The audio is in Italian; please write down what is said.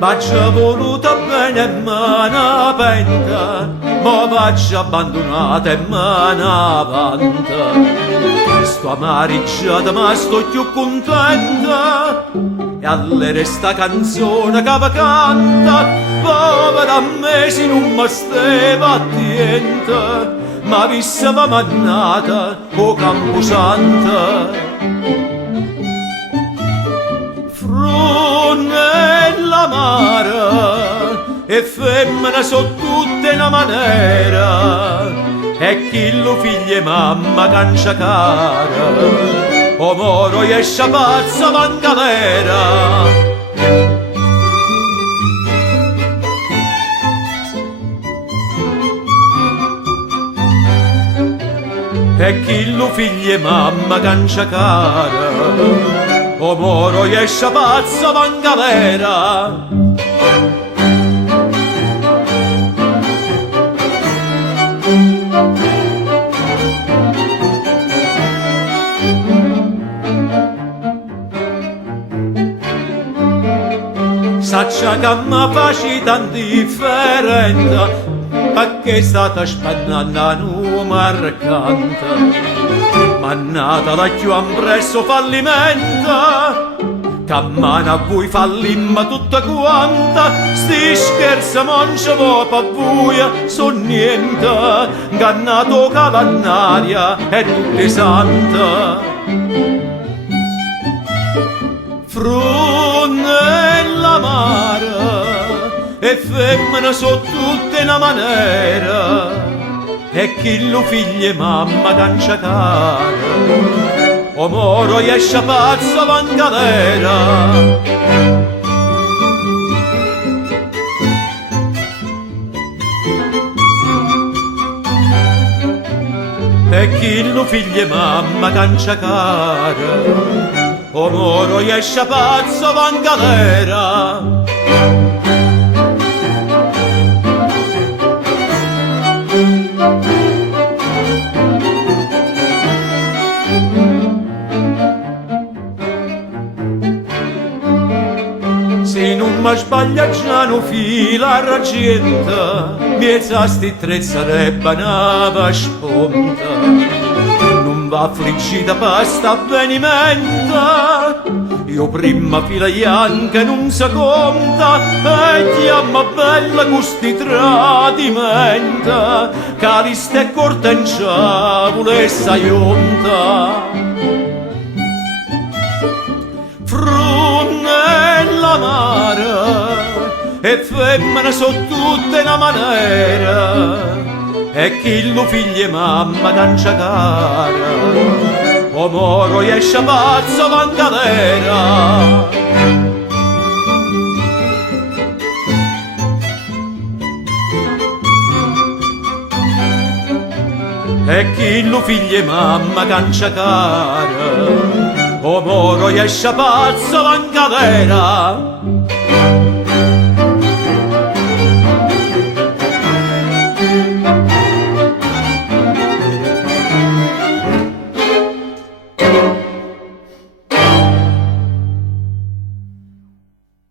Faccio voluta bene e me ne penta, ma faccio abbandonata e me ne vanta. Sto amaricciata ma sto più contenta, e alle resta canzone che vi canta, povera a me se non mi stava attenta, ma vista va mannata o Camposanta. Frunella mare e femmina so tutte una maniera, e chi lo figlia e mamma cancia cara, o moro esce pazza van galera. E chi lo figlia e mamma cancia cara, o moro esce pazza van galera. Saccia che mi faci tan differente, perché è stata spannata non marcante. Mannata da più ampresso fallimenta, che mano a voi fallimma tutta quanta. Sti scherzi non ci vo per voi, son niente, gannato calannaria e tutte santa. Frunella mare e femmina so tutte una maniera, e chi lo figlia e mamma cancia cara, o moro esce pazzo van galera. E chi lo figlia e mamma cancia cara, o moro esce pazzo van galera. Se non mi sbaglia già non fila argenta, miezza sti tre sarebbe una sponta. Non va friggita pasta avvenimenta, io prima fila bianca non si conta, e chiama bella gusti tradimenta, calista e corta in ciavole e saionta. Frunella mare e femmina so tutte una maniera, e chi lo figlia e mamma cancia cara, o moro esce pazzo van galera. E chi lo figlia e mamma cancia cara, o moro esce pazzo van galera.